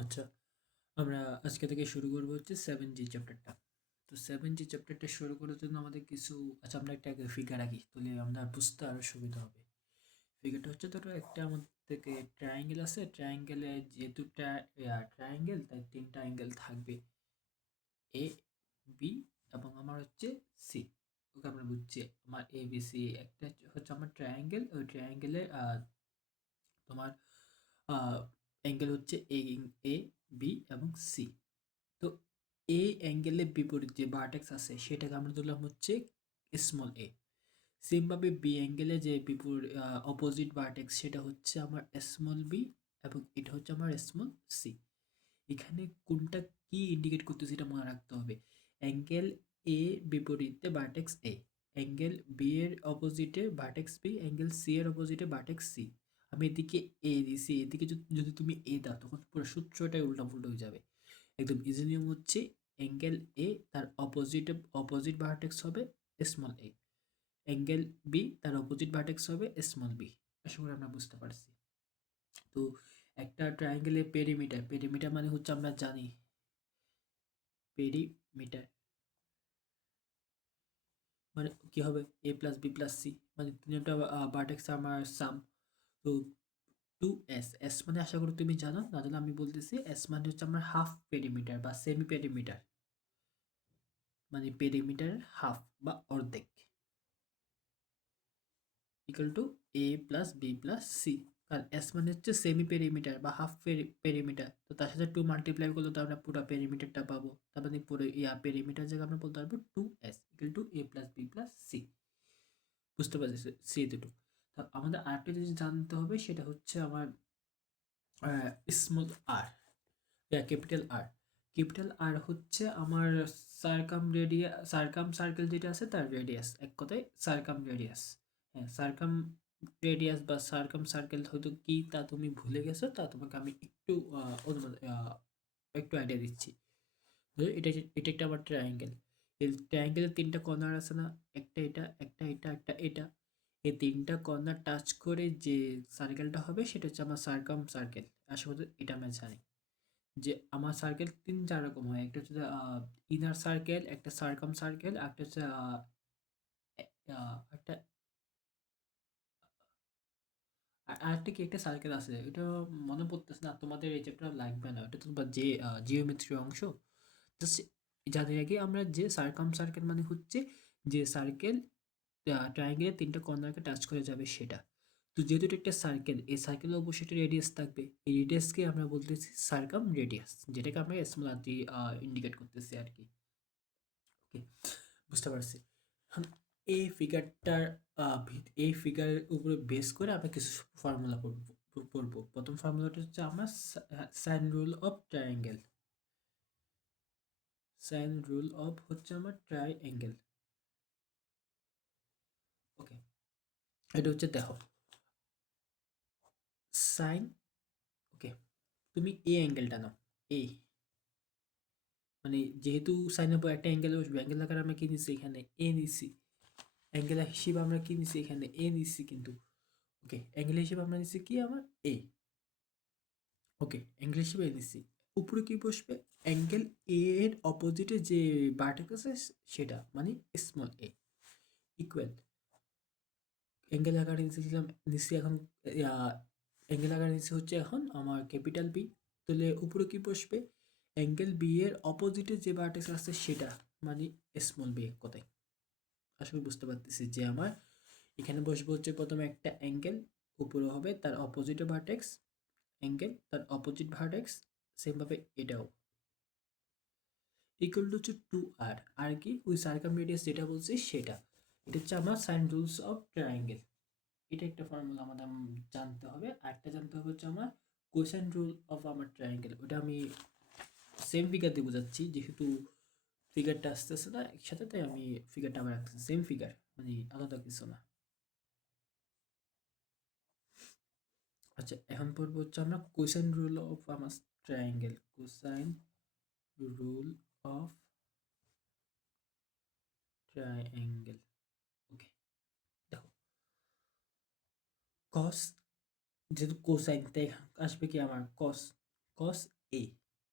আচ্ছা, আমরা আজকে থেকে শুরু করব হচ্ছে 7G চ্যাপ্টারটা। তো 7G চ্যাপ্টারটা শুরু করার জন্য আমাদের কিছু আমরা একটা আগে ফিগার আঁকি, তাহলে আমরা বুঝতে আরো সুবিধা হবে। ফিগারটা হচ্ছে ধরো একটা আমাদের থেকে ট্রায়াঙ্গেল আছে, ট্রায়াঙ্গেলে যেহেতু ট্রায়াঙ্গেল তাই তিনটা অ্যাঙ্গেল থাকবে, এ, বি এবং আমার হচ্ছে সি। ওকে আমরা বুঝছি, আমার এ বি সি একটা হচ্ছে আমার ট্রায়াঙ্গেল, ওই ট্রায়াঙ্গেলে তোমার অ্যাঙ্গেল হচ্ছে এ বি এবং সি। তো এ অ্যাঙ্গেলের বিপরীত যে ভার্টেক্স আছে সেটাকে আমরা ধরলাম হচ্ছে স্মল এ। সেমভাবে বি অ্যাঙ্গেলে যে বিপরীত অপোজিট ভার্টেক্স সেটা হচ্ছে আমার স্মল বি এবং এটা হচ্ছে আমার স্মল সি। এখানে কোনটা কি ইন্ডিকেট করতেছে এটা মনে রাখতে হবে। অ্যাঙ্গেল এ বিপরীতে ভার্টেক্স এ, অ্যাঙ্গেল বি এর অপোজিটে ভার্টেক্স বি, অ্যাঙ্গেল সি এর অপোজিটে ভার্টেক্স সি। আমি এদিকে এ দিছি, এদিকে যদি তুমি এ দাও তখন পুরো সূত্রটাই উল্টাপুল্টা হয়ে যাবে। একদম ইজি নিয়ম হচ্ছে অ্যাঙ্গেল এ তার অপোজিট ভার্টেক্স হবে স্মল এ, অ্যাঙ্গেল বি তার অপোজিট ভার্টেক্স হবে স্মল বি। আশা করি আমরা বুঝতে পারছি। তো একটা ট্রায়াঙ্গেলের পেরিমিটার, পেরিমিটার মানে হচ্ছে আমরা জানি পেরিমিটার মানে কি হবে এ প্লাস বি প্লাস সি, মানে তিনটা ভার্টেক্স আমার সাম। তো 2s, এস মানে আশা করি তুমি জানো, না জানো আমি বলতেছি। এস মানে হচ্ছে আমার হাফ পেরিমিটার বা সেমি পেরিমিটার, মানে পেরিমিটার হাফ বা অর্ধেক, equal to a plus B plus c. আর এস মানে হচ্ছে সেমি পেরিমিটার বা হাফ পেরিমিটার, তো তার সাথে 2 মাল্টিপ্লাই করলে তো আমরা পুরো পেরিমিটারটা পাবো। তার মানে পুরো পেরিমিটার জায়গায় আমরা বলতে পারবো 2s equal to a plus B plus c. বুঝতে পারছি সি দুটো। তো আমাদের আরেকটা জিনিস জানতে হবে, সেটা হচ্ছে আমার স্মল আর, ক্যাপিটাল আর। ক্যাপিটাল আর হচ্ছে আমার সার্কাম সার্কেল যেটা আছে তার রেডিয়াস, এক কথায় সার্কাম রেডিয়াস। হ্যাঁ, সার্কাম রেডিয়াস বা সার্কাম সার্কেল হয়তো কি তা তুমি ভুলে গেছো, তা তোমাকে আমি একটু একটু আইডিয়া দিচ্ছি। এটা এটা একটা আবার ট্রায়াঙ্গেল। এই ট্রায়াঙ্গেলের তিনটা কর্নার আছে না, একটা এটা একটা এটা একটা এটা। এই তিনটা কর্নার টাচ করে যে সার্কেলটা হবে সেটা হচ্ছে আমার সার্কাম সার্কেল। আশা করি এটা আমরা জানি যে আমার সার্কেল ৩-৪ রকম হয়। একটা হচ্ছে ইনার সার্কেল, একটা সার্কাম সার্কেল, একটা হচ্ছে একটা আরেকটা কি একটা সার্কেল আছে, এটা মনে পড়তেছে না। তোমাদের এই চ্যাপ্টার লাগবে না, ওটা তোমার যে জিওমেট্রি অংশ। জাস্ট জানি আগে আমরা যে সার্কাম সার্কেল মানে হচ্ছে যে সার্কেল ট্রায়াঙ্গেলের তিনটা কর্নারকে টাচ করে যাবে সেটা। তো যেহেতু এটা একটা সার্কেল, এই সার্কেলের অবশ্যই একটা রেডিয়াস থাকবে, এই রেডিয়াসকে আমরা বলতেছি সার্কাম রেডিয়াস, যেটাকে আমরা স্মল আর দিয়ে ইন্ডিকেট করতেছি আর কি। ওকে, বুঝতে পারছি। এখন এই ফিগারটার এই ফিগারের উপরে বেস করে আমরা কিছু ফর্মুলা পড়বো। প্রথম ফর্মুলাটা হচ্ছে আমার sign rule of triangle. Sign rule of হচ্ছে আমার ট্রায়াঙ্গেল। ওকে, এটা হচ্ছে দেখো সাইন, ওকে, তুমি এ অ্যাঙ্গেলটা নাও। এ মানে যেহেতু সাইনের উপর একটা অ্যাঙ্গেল বসবে, অ্যাঙ্গেল আকারে আমরা কি নিচ্ছি এখানে এ নিচ্ছি, অ্যাঙ্গেল হিসেবে আমরা কি নিচ্ছি এখানে এ নিচ্ছি কিন্তু। ওকে, অ্যাঙ্গেল হিসেবে আমরা নিচ্ছি কি আমার এ। ওকে, অ্যাঙ্গেল হিসেবে এ নিচ্ছি। উপরে কি বসবে, অ্যাঙ্গেল এ এর অপোজিটে যে ভার্টেক্স আছে সেটা মানে স্মল এ, ইকুয়াল অ্যাঙ্গেল আকারে নিচ্ছিলাম নিচ্ছি এখন অ্যাঙ্গেল আকারে নিচ্ছি হচ্ছে এখন আমার ক্যাপিটাল বি। তাহলে উপরে কি বসবে, অ্যাঙ্গেল বি এর অপোজিটে যে ভার্টেক্স আছে সেটা মানে স্মল বি, এক কথায়। আসলে বুঝতে পারতেছি যে আমার এখানে বসবে হচ্ছে প্রথমে একটা অ্যাঙ্গেল, উপরে হবে তার অপোজিটে ভার্টেক্স, অ্যাঙ্গেল তার অপোজিট ভার্টেক্স, সেমভাবে এটাও ইকুয়াল টু হচ্ছে 2r। আর কি ওই সার্কাম রেডিয়াস যেটা বলছি সেটা, এটা হচ্ছে আমার সাইন রুলস অফ ট্রায়াঙ্গেল। এটা একটা ফর্মুলা আমাদের জানতে হবে। আরেকটা জানতে হবে হচ্ছে আমার কোসাইন রুল অফ আমার ট্রায়াঙ্গেল। ওটা আমি সেম ফিগার দিয়ে বোঝাচ্ছি, যেহেতু ফিগারটা আসতেছে না একসাথে, তাই আমি ফিগারটা আবার রাখতেছি সেম ফিগার, মানে আলাদা কিছু না। আচ্ছা, এখন পড়বো হচ্ছে আমরা কোসাইন রুল অফ আমার triangle. Cosine rule of triangle. Okay, দেখো কস, যেহেতু কোসাইন তাই আসবে কি আমার কস। কস এ,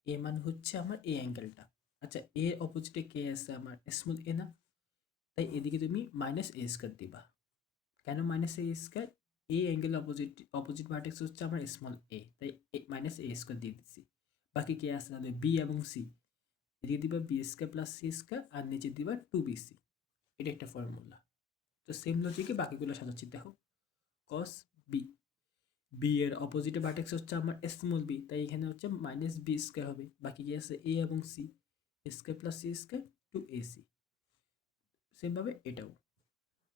এ মানে হচ্ছে আমার এই অ্যাঙ্গেলটা। আচ্ছা, এর অপোজিটে কে আছে আমার স্মল এ না, তাই এদিকে তুমি মাইনাস এ স্কোয়ার দিবা। কেন মাইনাস এ স্কোয়ার? এই অ্যাঙ্গেল অপোজিট অপোজিট ভার্টেক্স হচ্ছে আমার স্মল এ, তাই মাইনাস এ স্কোয়ার দিয়ে দিচ্ছি। বাকি কে আছে তাহলে বি এবং সি, এদিকে দিবা B square plus C square আর নিচে দিবা টু বি সি। এটা একটা ফর্মুলা। তো সেম লজিকে বাকিগুলো সাজাচ্ছি। দেখো কস বি, বি এর অপোজিটে ভার্টেক্স হচ্ছে আমার স্মল বি, তাই এখানে হচ্ছে মাইনাস বি স্কোয়ার হবে। বাকি কি আছে এ এবং c, square plus C square two a c. সেমভাবে এটাও।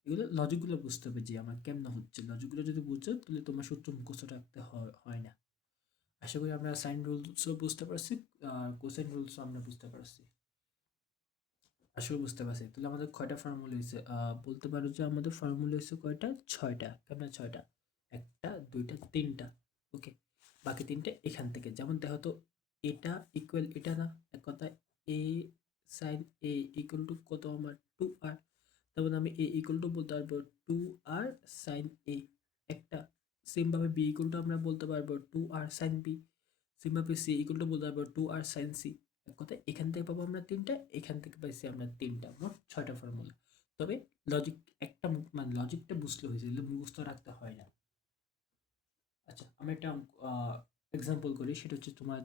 এগুলো লজিকগুলো বুঝতে হবে যে আমার কেমন হচ্ছে। লজিকগুলো যদি বুঝছো তাহলে তোমার সূত্র মুখস্থ রাখতে হয় না। আশা করি আমরা সাইন রুলসও বুঝতে পারছি, কোসাইন রুলসও আমরা বুঝতে পারছি। আসলে বুঝতে পারছি। তাহলে আমাদের কয়টা ফর্মুলা হয়েছে? বলতে পারো যে আমাদের ফর্মুলা হয়েছে কয়টা? 6টা। কেমন 6টা? 1টা 2টা 3টা। ওকে, বাকি 3টে এখান থেকে। যেমন দেখো তো, এটা ইকুয়াল এটা না, এক কথায় এ সাইন এ ইকুয়াল টু কত আমার 2r। তারপর আমি এ ইকুয়াল টু বলতে পারবো 2r সাইন এ একটা। সেমভাবে বি ইকুয়াল টু আমরা বলতে পারবো 2r সাইন বি। সেমভাবে সি ইকুয়াল টু বলতে পারবো 2r সাইন সি। এক কথায় এখান থেকে পাবো আমরা 3টা, এখান থেকে পাইছি আমরা 3টা, মোট 6টা ফর্মুলা। তবে লজিক একটা মানে লজিকটা বুঝলে হয়েছে, এগুলো মুখস্থ রাখতে হয় না। আচ্ছা, আমি একটা এক্সাম্পল করি, সেটা হচ্ছে তোমার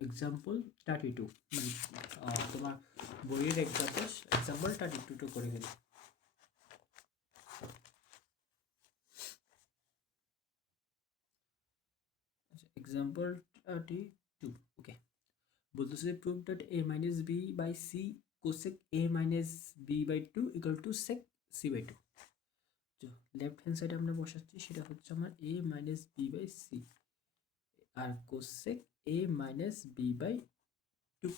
এক্সাম্পল 32, মানে তোমার বইয়ের এক্সাম্পল 32 করে গেলে। Example 32, okay. বলতেছে prove that a minus B by C cosec a minus B by two equal to sec C by two. তো লেফট হ্যান্ড সাইডে আমরা বসাচ্ছি, সেটা হচ্ছে আমার a minus B by C আর cosec a minus B by two.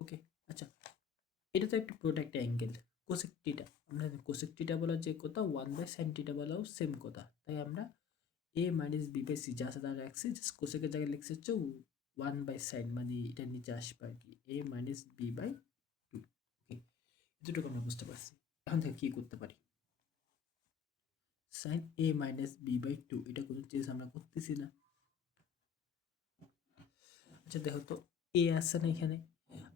Okay, আচ্ছা, এটা তো একটা প্রোডাক্ট অ্যাঙ্গেল কোসেক টিটা। আমরা কোসেক টিটা বলা যে কথা, ওয়ান বাই সাইন টিটা বলাও সেম কথা। তাই আমরা এ মাইনাস বি বাই সি যা আছে তার রাখছি, জাস্ট কোসেকের জায়গায় লিখছে হচ্ছে ওয়ান বাই সাইন, মানে এটা নিচে আসবে আর কি, a minus B by two. Okay, এতটুকু আমরা বুঝতে পারছি। এখন থেকে কি করতে পারি? Sine A minus B by two, এটা কোনো চেঞ্জ আমরা করতেছি না। আচ্ছা দেখো তো, এ আসছে না এখানে,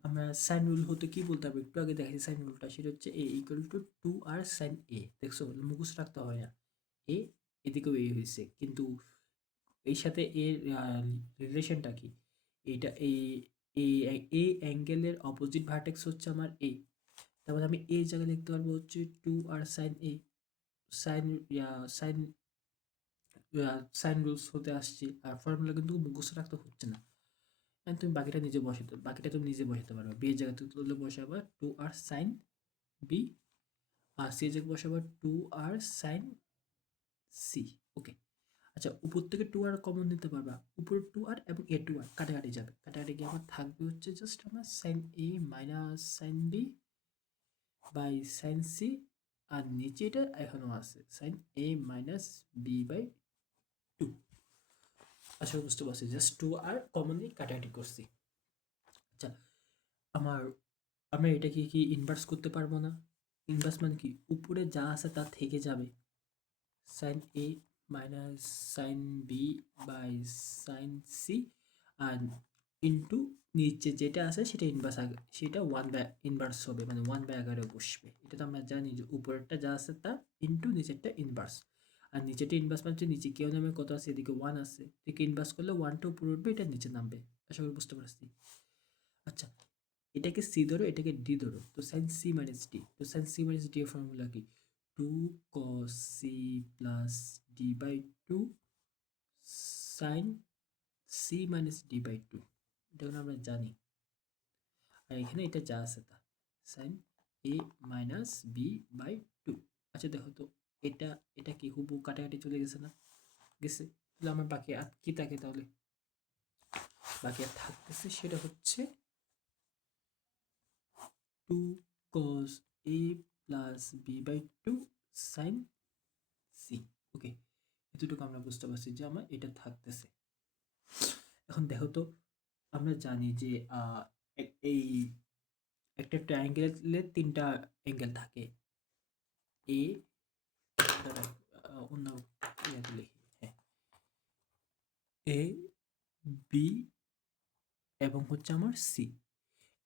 আমরা সাইন রুল হতে কি বলতে হবে? একটু আগে দেখাচ্ছি সাইন রুলটা, সেটা হচ্ছে A equal to two R sine A. দেখছো, মুখস্থ রাখতে হয় না। এ এদিকেও এ হয়েছে, কিন্তু এর সাথে এর রিলেশনটা কি? এটা এ অ্যাঙ্গেলের অপোজিট ভার্টেক্স হচ্ছে আমার এ। তারপরে আমি এ জায়গায় লিখতে পারবো হচ্ছে টু আর সাইন এ। সাইন সাইন সাইন রুলস হতে আসছে, আর ফর্মুলা কিন্তু মুখস্থ রাখতে হচ্ছে না। তুমি বাকিটা নিজে বসাতে, বাকিটা তুমি নিজে বসাতে পারবে। বি এর জায়গায় তুলে বসাবা টু আর সাইন বি, আর সি এর জায়গায় বসাবা টু আর সাইন সি। ওকে, আচ্ছা, উপর থেকে টু আর কমন নিতে পারবা, উপর টু আর এবং এ টু আর কাটাকাটি যাবে, কাটাকাটি গিয়ে আমার থাকবে হচ্ছে জাস্ট আমার sine A minus sine B by sine C, আর নিচে এটা এখনো আছে sine A minus B by two. আসলে বুঝতে পারছি, জাস্ট টু আর কমনলি কাটাকাটি করছি। আচ্ছা, আমার আমরা এটাকে কি ইনভার্স করতে পারবো না? ইনভার্স মানে কি, উপরে যা আছে তা থেকে যাবে, sine A minus sine B by sine C, আর ইন্টু নিচে যেটা আছে সেটা ইনভার্স আগে, সেটা ওয়ান বাই ইনভার্স হবে, মানে ওয়ান বাই আকারে বসবে। এটা তো আমরা জানি যে উপরেরটা যা আছে তা ইন্টু নিচেরটা ইনভার্স। আর নিচেরটা ইনভার্স মানে হচ্ছে নিচে কেউ নামে কত আছে, এদিকে ওয়ান আছে, এদিকে ইনভার্স করলে ওয়ানটা উপরে উঠবে, এটা নিচে নামবে। আশা করি বুঝতে পারছি। আচ্ছা, এটাকে সি ধরো, এটাকে ডি ধরো, তো সাইন সি মাইনাস ডি, তো সাইন সি মাইনাস ডি এর ফর্মুলা কি? Two cos c plus d by two sine c minus d by two. এটা আমরা জানি, আর এখানে এটা যা আছে তা sine A minus B by two. আচ্ছা দেখো তো, এটা এটা কি হুবহু কাটাকাটি চলে গেছে না? গেছে। তাহলে আমার বাকি আর কি থাকে? তাহলে বাকি আর থাকতেছে সেটা হচ্ছে two cos A plus B by two sine C. Okay, এতটুকু আমরা বুঝতে পারছি যে আমার এটা থাকতেছে। এখন দেখো তো, আমরা জানি যে এই একটা ট্রায়াঙ্গেলে তিনটা অ্যাঙ্গেল থাকে। এ অন্য ইয়াতে লিখি, হ্যাঁ, এ বি এবং হচ্ছে আমার সি,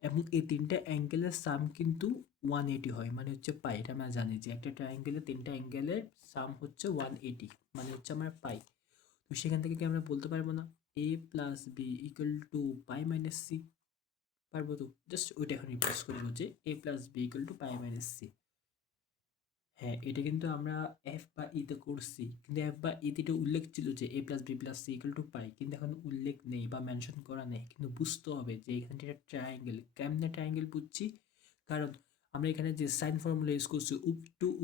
এবং এই তিনটা অ্যাঙ্গেলের সাম কিন্তু 180 হয়, মানে হচ্ছে পাই। এটা আমরা জানি যে একটা ট্রায়াঙ্গেলের তিনটা অ্যাঙ্গেলের সাম হচ্ছে 180, মানে হচ্ছে আমার পাই। তো সেখান থেকে কি আমরা বলতে পারবো না A plus B equal to pi minus C? পারবো তো, জাস্ট ওইটা এখন রিপ্লেস করবো যে A plus B equal to pi minus C. হ্যাঁ, এটা কিন্তু আমরা এফ বা ইতে করছি, কিন্তু এফ বা ইতে এটা উল্লেখ ছিল যে A plus B plus C equal to pi, কিন্তু এখন উল্লেখ নেই বা মেনশন করা নেই। কিন্তু বুঝতে হবে যে এখানে একটা ট্রায়াঙ্গেল, কেমনে ট্রায়াঙ্গেল বুঝছি, কারণ আমরা এখানে যে সাইন ফর্মুলা ইউজ করছি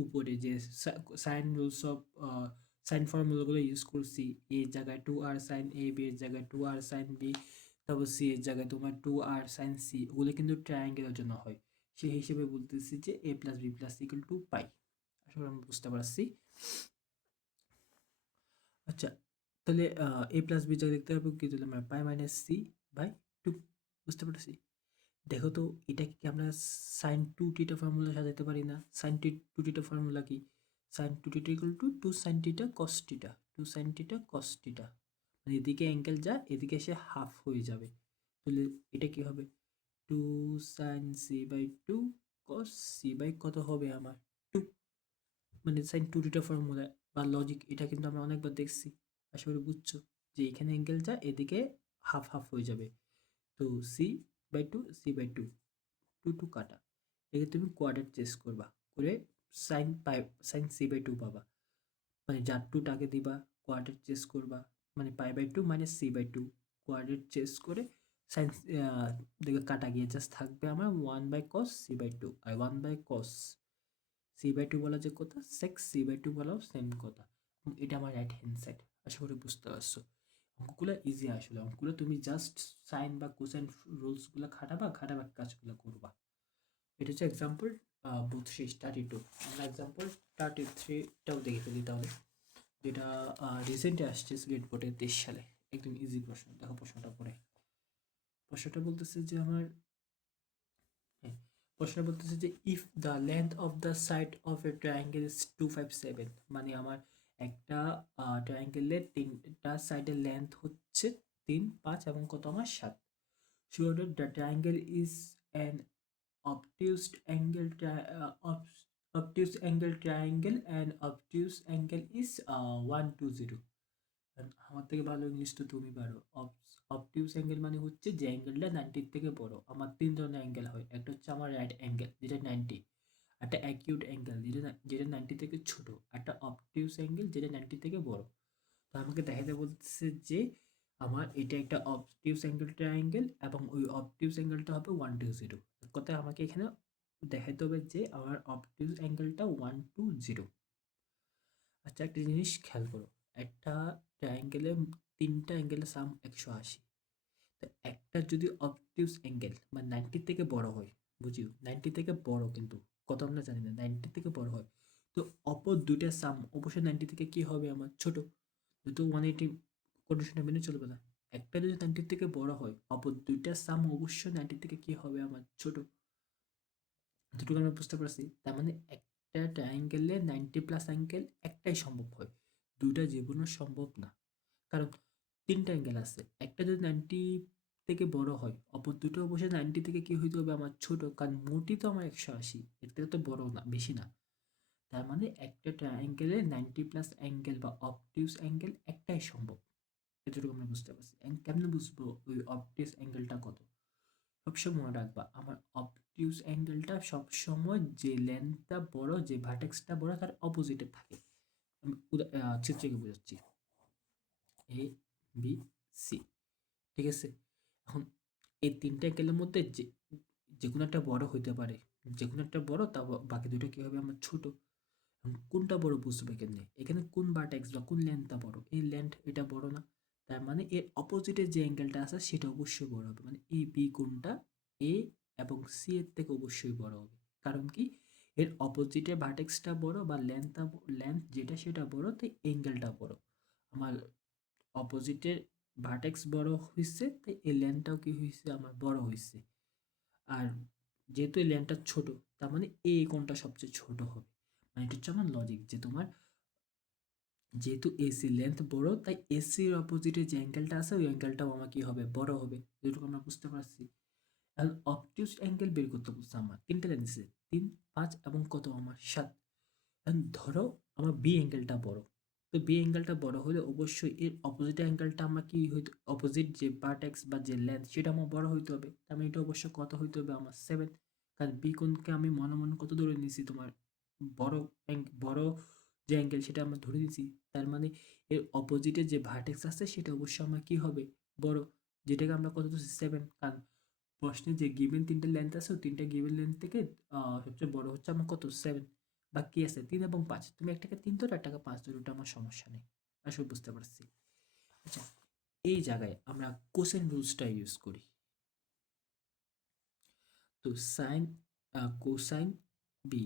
উপরে যে সাইন রুলস অফ সাইন ফর্মুলাগুলো ইউজ করছি, এ জায়গায় 2r সাইন এ, বি এর জায়গায় 2r সাইন বি, তারপর সি এর জায়গায় তোমার 2r সাইন সি, ওগুলো কিন্তু ট্রায়াঙ্গেলের জন্য হয়। সেই হিসেবে বলতেছি যে A plus B plus equal to pi. আসলে আমি বুঝতে পারছি। আচ্ছা, তাহলে এ প্লাস বি যা দেখতে পাবো কি, তাহলে আমরা পাই মাইনাস সি বাই 2, বুঝতে পারছি। দেখো তো এটা কি আমরা সাইন 2 থিটা ফর্মুলা সাজাতে পারি না? সাইন 2 থিটা ফর্মুলা কি? Sine 2 theta equal to 2 sine theta cos theta, 2 sine theta cos theta, মানে এদিকে অ্যাঙ্গেল যা এদিকে এসে হাফ হয়ে যাবে। তাহলে এটা কি হবে? 2 sine c by 2 cos c by কত হবে আমার 2, মানে সাইন 2 থিটা ফর্মুলা বা লজিক, এটা কিন্তু আমরা অনেকবার দেখছি। আশা করি বুঝছো যে এখানে অ্যাঙ্গেল যা এদিকে হাফ হাফ হয়ে যাবে। তো সি বাই 2, সি বাই 2, 2 কাটা, একে তুমি কোয়াড্রেট চেস করবা, করে সাইন পাই, সাইন সি বাই 2 পাবা, মানে যার 2টাকে দিবা, কোয়াড্রেট চেস করবা, মানে pi by 2 minus C by 2, quadrant chase করে সাইন দেখে কাটা গিয়ে জাস্ট থাকবে আমার 1/cos সি বাই 2, আর 1/cos সি বাই 2 বলা যে কথা, সেক্স সি বাই 2 বলাও সেম কথা। এবং এটা আমার রাইট হ্যান্ড সাইড। আশা করি বুঝতে পারছো। অঙ্কগুলো ইজি, আসলে অঙ্কগুলো তুমি জাস্ট সাইন বা কোসাইন রুলসগুলো খাটাবা, কাজগুলো করবা। এটা হচ্ছে এক্সাম্পল 32। আমরা এক্সাম্পল 33টাও দেখে ফেলি তাহলে, যেটা রিসেন্টলি আসছে সিলেট বোর্ডে 23 সালে। একদম ইজি প্রশ্ন, দেখো প্রশ্নটা পড়ে। প্রশ্নটা বলতেছে যে আমার, হ্যাঁ, প্রশ্ন বলতেছে যে if the length of the side of a triangle is 257, মানে আমার একটা ট্রায়াঙ্গেলের তিনটা সাইডের লেন্থ হচ্ছে 3, 5 এবং কত আমার 7। Show that the triangle is an obtuse angle obtuse angle triangle and obtuse angle is 120. আমার থেকে ভালো ইংলিশ তো তুমি পারো। অবটিউস অ্যাঙ্গেল মানে হচ্ছে যে অ্যাঙ্গেলটা 90 থেকে বড়। আমার তিন ধরনের অ্যাঙ্গেল হয়, একটা হচ্ছে আমার রাইট অ্যাঙ্গেল যেটা 90, একটা অ্যাকিউট অ্যাঙ্গেল যেটা 90 থেকে ছোট, একটা অবটিউস অ্যাঙ্গেল যেটা 90 থেকে বড়। তো আমাকে দেখাতে বলতেছে যে আমার এটা একটা অবটিউস অ্যাঙ্গেল ট্রায়াঙ্গেল এবং ওই অবটিউস অ্যাঙ্গেলটা হবে 120। কথায় আমাকে এখানে দেখাতে হবে যে আমার অবটিউস অ্যাঙ্গেলটা 120। আচ্ছা, একটা জিনিস খেয়াল করো, একটা ট্রায়াঙ্গেলে তিনটা অ্যাঙ্গেলের সাম 180। তো একটা যদি অবটিউস অ্যাঙ্গেল বা 90 থেকে বড় হয়, বুঝিও 90 থেকে বড়, কিন্তু কত আমরা জানি না, 90 থেকে বড় হয়, তো অপর দুইটার সাম অবশ্যই 90 থেকে কি হবে আমার ছোট, যেহেতু 180 কন্ডিশনটা মেনে চলবে না। একটা যদি 90 থেকে বড় হয়, অপর দুইটার সাম অবশ্যই 90 থেকে কি হবে আমার ছোট। এতটুকু আমরা বুঝতে পারছি। তার মানে একটা ট্রায়াঙ্গেলে 90 প্লাস অ্যাঙ্গেল একটাই সম্ভব হয়, দুইটা জীবনও সম্ভব না। কারণ তিনটা অ্যাঙ্গেল আছে, একটা যদি 90 থেকে বড় হয়, অপর দুটো অবশ্যই 90 থেকে কি হইতে হবে আমার ছোট, কারণ মোটই তো আমার 180, এর থেকে তো বড় না, বেশি না। তার মানে একটা ট্রায়াঙ্গেলে 90 প্লাস অ্যাঙ্গেল বা অবটিউস অ্যাঙ্গেল একটাই সম্ভব। এতটুকু আমরা বুঝতে পারছি। কেমনে বুঝবো ওই অবটিউস অ্যাঙ্গেলটা কত? সবসময় মনে রাখবা, আমার অবটিউস অ্যাঙ্গেলটা সবসময় যে লেন্থটা বড়, যে ভার্টেক্সটা বড়, তার অপোজিটে থাকে। আমি চিত্রকে বোঝাচ্ছি, এ বি সি, ঠিক আছে? এখন এই তিনটা অ্যাঙ্গেলের মধ্যে যে যে কোনো একটা বড় হইতে পারে, যে কোনো একটা বড়, তা বাকি দুটো কি হবে আমার ছোট। এখন কোনটা বড় বুঝবে কেমনে? এখানে কোন ভার্টেক্স বা কোন লেন্থটা বড়? এই লেন্থ এটা বড় না, তার মানে এর অপোজিটে যে অ্যাঙ্গেলটা আছে সেটা অবশ্যই বড় হবে, মানে এ বি কোনটা, এ এবং সি এর থেকে অবশ্যই বড় হবে। কারণ কি, এর অপোজিটে ভার্টেক্সটা বড় বা লেন্থ যেটা সেটা বড়, তাই অ্যাঙ্গেলটা বড়। আমার অপোজিটের ভার্টেক্স বড় হইছে, তাই এই লেন্থটাও কি হইছে আমার বড় হইছে। আর যেহেতু এই লেন্থটা ছোট, তার মানে এ কোণটা সবচেয়ে ছোট হবে। মানে এটা হচ্ছে আমার লজিক, যে তোমার যেহেতু এসি লেন্থ বড়, তাই এসির অপোজিটে যে অ্যাঙ্গেলটা আছে ওই অ্যাঙ্গেলটাও আমার কি হবে, বড় হবে। যেটুকু আমরা বুঝতে পারছি। এখন অবটিউস অ্যাঙ্গেল বের করতে বলছে আমার, তিনটা লেন্স আছে, 3, 5 এবং কত আমার 7। এখন ধরো আমার বি অ্যাঙ্গেলটা বড়, তো বি অ্যাঙ্গেলটা বড় হলে অবশ্যই এর অপোজিট অ্যাঙ্গেলটা আমার কি হইতে, অপোজিট যে ভার্টেক্স বা যে লেন্থ সেটা আমার বড় হইতে হবে। তার মানে এটা অবশ্য কত হইতে হবে আমার 7। কারণ বি কোণকে আমি মনে মনে কত ধরে নিয়েছি, তোমার বড় বড় যে অ্যাঙ্গেল সেটা আমরা ধরে নিয়েছি। তার মানে এর অপোজিটে যে ভার্টেক্স আছে সেটা অবশ্যই আমার কি হবে, বড়, যেটাকে আমরা কত ধরছি 7। কারণ প্রশ্নে যে গিভেন তিনটে লেন্থ আছে ওই তিনটা গিভেন লেন্থ থেকে সবচেয়ে বড় হচ্ছে আমার কত, 7। বাকি আছে 3 এবং 5, তুমি একটাকে 3 ধরো একটাকে 5 ধরো, ওটা আমার সমস্যা নেই, আসলে বুঝতে পারছি। আচ্ছা, এই জায়গায় আমরা কোসেন রুলসটা ইউজ করি। তো সাইন কোসাইন বি,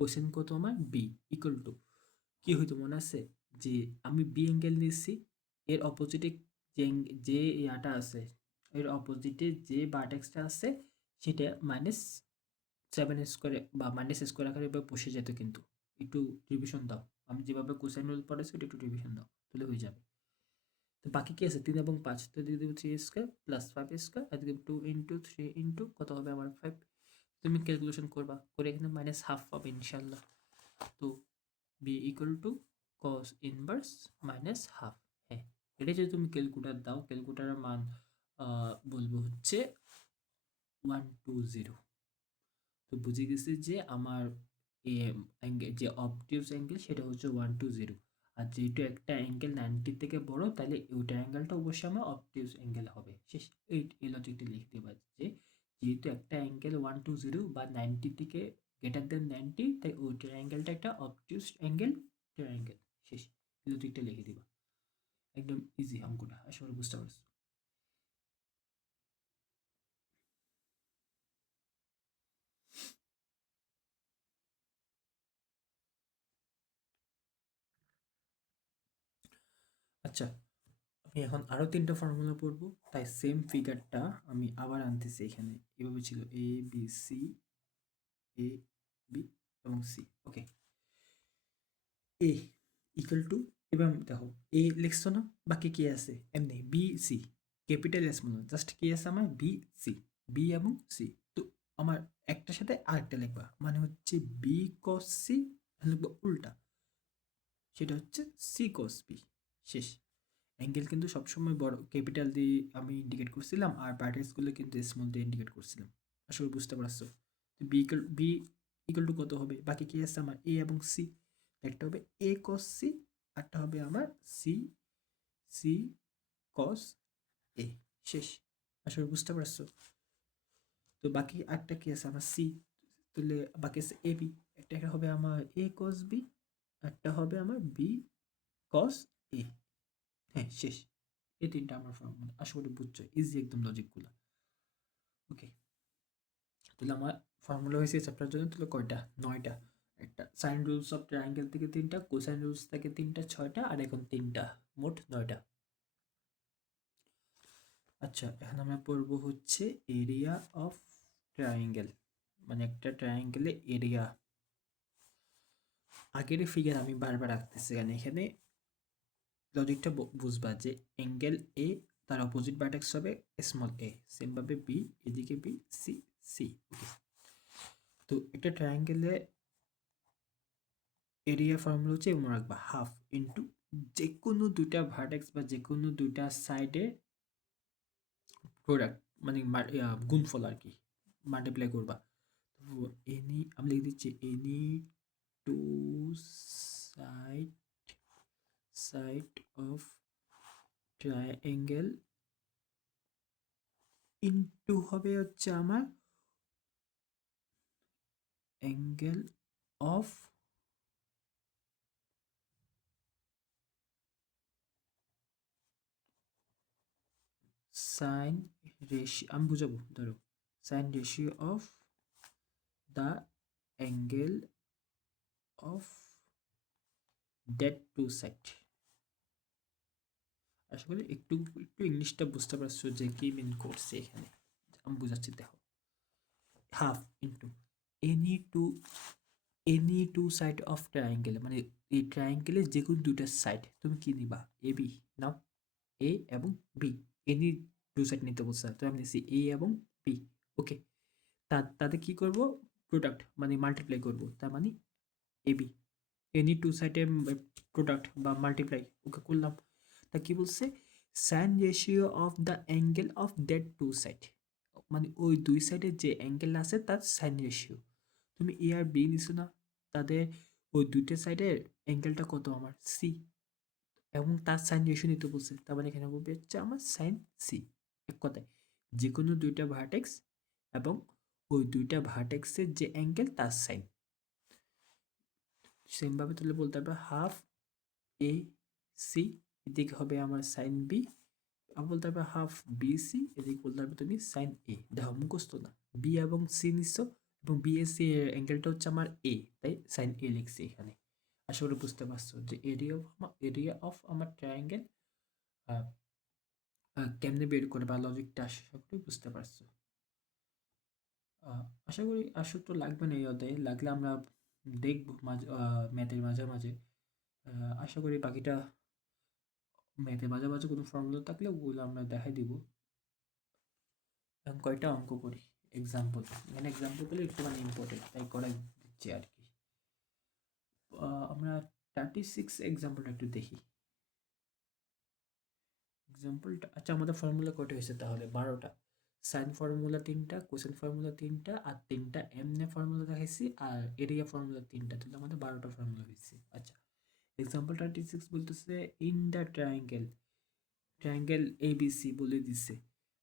কোসেন কত আমার বি ইকুয়াল টু কি হইতো মনে আছে, যে আমি বি অ্যাঙ্গেল নিচ্ছি, এর অপোজিটে যে ইয়াটা আছে, এর অপোজিটে যে ভার্টেক্সটা আছে সেটা -7 স্কোয়ারে বা -স্কোয়ার আকারে এভাবে বসে যেত, কিন্তু একটু রিভিশন দাও, আমি যেভাবে কোসাইন রুল পড়েছি ওটা একটু রিভিশন দাও, তাহলে হয়ে যাবে। তো বাকি কি আছে 3 এবং 5, তো দিয়ে দেবো 3 স্কোয়ার প্লাস 5 স্কোয়ার, আর দিকে 2 ইন্টু 3 ইন্টু কত হবে আমার 5। তুমি ক্যালকুলেশন করবা, করে এখানে -1/2 পাবে ইনশাল্লাহ। তো b equal to cos inverse -1/2। হ্যাঁ, এটা যদি তুমি ক্যালকুলেটার দাও, ক্যালকুলেটারের মান বলবো হচ্ছে 120। তো বুঝে গেছি যে আমার যে অবটিউস অ্যাঙ্গেল সেটা হচ্ছে 120। আর যেহেতু একটা অ্যাঙ্গেল 90 থেকে বড়, তাহলে ওইটা অ্যাঙ্গেলটা অবশ্যই আমার অবটিউস অ্যাঙ্গেল হবে। শেষ, এই লজিকটা লিখতে পারছি যে যেহেতু একটা অ্যাঙ্গেল 120 বা 90 থেকে গ্রেটার দেন 90, তাই ওইটার অ্যাঙ্গেলটা একটা অবটিউস অ্যাঙ্গেল, ট্রায়াঙ্গেল। শেষ, এই লজিকটা লিখে দিবা, একদম ইজি অঙ্কটা, আশা করি বুঝতে পারছো। আচ্ছা, আমি এখন আরো 3টা ফর্মুলা পড়বো, তাই সেম ফিগারটা আমি আবার আনতেছি এখানে। এভাবে ছিল A B C, A B এবং C. Okay, A equal to, এবার দেখো এ লিখছো না, বাকি কি আছে এমনি B C, capital small, just কি আছে আমার বি সি, বি এবং সি। তো আমার একটার সাথে আরেকটা লিখবা, মানে হচ্ছে বি কস সি, লিখবো উল্টা, সেটা হচ্ছে সি কস বি। শেষ। অ্যাঙ্গেল কিন্তু সবসময় বড় ক্যাপিটাল দিয়ে আমি ইন্ডিকেট করছিলাম, আর ভার্টেক্সগুলো কিন্তু স্মল দিয়ে ইন্ডিকেট করছিলাম, আসলে বুঝতে পারছো। বি ইকুয়াল টু কত হবে, বাকি কি আছে আমার এ এবং সি, একটা হবে এ কস সি, একটা হবে আমার সি সি কস এ। শেষ, আসলে বুঝতে পারছো। তো বাকি একটা কি আছে আমার সি, তাহলে বাকি আছে এ বি, একটা হবে আমার এ কস বি, একটা হবে আমার বি কস এ। হ্যাঁ, শেষ। এই 3টা আমার ফর্মুলা, আশা করি বুঝছো, ইজি একদম লজিকগুলো। ওকে, তাহলে আমার ফর্মুলা হয়েছে চ্যাপ্টার জন্য, তাহলে কয়টা, 9টা। একটা সাইন রুলস অফ ট্রায়াঙ্গেল থেকে 3টা, কোসাইন রুলস থেকে 3টা, 6টা, আর এখন 3টা, মোট 9টা। আচ্ছা, এখন আমরা পড়বো হচ্ছে এরিয়া অফ ট্রায়াঙ্গেল, মানে একটা ট্রায়াঙ্গেলে এরিয়া। আগের ফিগার আমি বারবার রাখতেছি, কারণ এখানে লজিকটা বুঝবা যে অ্যাঙ্গেল এ, তার অপোজিট ভার্টেক্স হবে স্মল এ, সেম ভাবে বি, এদিকে বি, সি সি। ওকে, তো একটা ট্রায়াঙ্গেলে এরিয়া ফর্মুলা হচ্ছে মনে রাখবা হাফ ইন্টু যে কোনো দুইটা ভার্টেক্স বা যে কোনো দুইটা সাইডে প্রোডাক্ট, মানে গুণফল আর কি, মাল্টিপ্লাই করবা। তো এনি আমি লিখে দিচ্ছি any two side side of triangle into হবে হচ্ছে আমার অ্যাঙ্গেল অফ সাইন রেশিও, আমি বুঝাবো, ধরো sine ratio of the angle of that two side. আশা করি একটু একটু ইংলিশটা বুঝতে পারছো যে কি মিন করছে এখানে, আমি বুঝাচ্ছি। দেখো half into any two any two side of triangle, মানে এই ট্রায়াঙ্গেলের যে কোনো দুইটা সাইড তুমি কি নিবা, এ বি নাও, এ এবং বি, এনি টু সাইড নিতে বলছে, তো আমি নিচ্ছি এ এবং বি। ওকে, তাদের কি করব, প্রোডাক্ট মানে মাল্টিপ্লাই করব, তার মানে এ বি, এনি টু সাইডে প্রোডাক্ট বা মাল্টিপ্লাই, ওকে করলাম। তা কি বলছে, sine ratio of the angle of that two side, মানে ওই দুই সাইডের যে অ্যাঙ্গেল আছে তার সাইন রেশিও। তুমি এ আর বি নিছো না, তাদের ওই দুইটা সাইডের অ্যাঙ্গেলটা কত আমার সি, এবং তার সাইন রেশিও নিতে বলছে, তার মানে এখানে বলবে হচ্ছে আমার সাইন সি। এক কথায় যে কোনো দুইটা ভার্টেক্স এবং ওই দুইটা ভার্টেক্সের যে অ্যাঙ্গেল তার সাইন। সেমভাবে তাহলে বলতে হবে হাফ এ সি, এদিকে হবে আমার সাইন বি, আবার বলতে হবে হাফ বি সি, এদিকে বলতে হবে তুমি সাইন এ। দেখো মুখস্থ না, বি এবং সি নিচ্ছ এবং বি এস সি এর অ্যাঙ্গেলটা হচ্ছে আমার এ, তাই সাইন এ লিখছি এখানে। আশা করি বুঝতে পারছো যে এরিয়া অফ আমার ট্রায়াঙ্গেল কেমনে বের করে বা লজিকটা আশা করি বুঝতে পারছো। আশা করি আসলে তো লাগবে না এই অধ্যায়ে, লাগলে আমরা দেখবো মাঝে ম্যাথের মাঝে মাঝে। আশা করি বাকিটা ম্যাথের মাঝে মাঝে কোনো ফর্মুলা থাকলে ওগুলো আমরা দেখাই দিব। এখন কয়টা অঙ্ক করি, এক্সাম্পল, মানে এক্সাম্পল করলে একটু মানে ইম্পর্টেন্ট তাই করাই দিচ্ছি আর কি। আমরা 36 এক্সাম্পলটা একটু দেখি। এক্সাম্পলটা, আচ্ছা আমাদের ফর্মুলা কয়টা হয়েছে তাহলে, 12টা। সাইন ফর্মুলা 3টা, কোসাইন ফর্মুলা 3টা, আর 3টা এমনে ফর্মুলা দেখাইছি, আর এরিয়া ফর্মুলা 3টা, তাহলে আমাদের 12টা ফর্মুলা হয়েছে। আচ্ছা, এক্সাম্পল 36 বলতেছে in the triangle, triangle ABC বলে দিছে,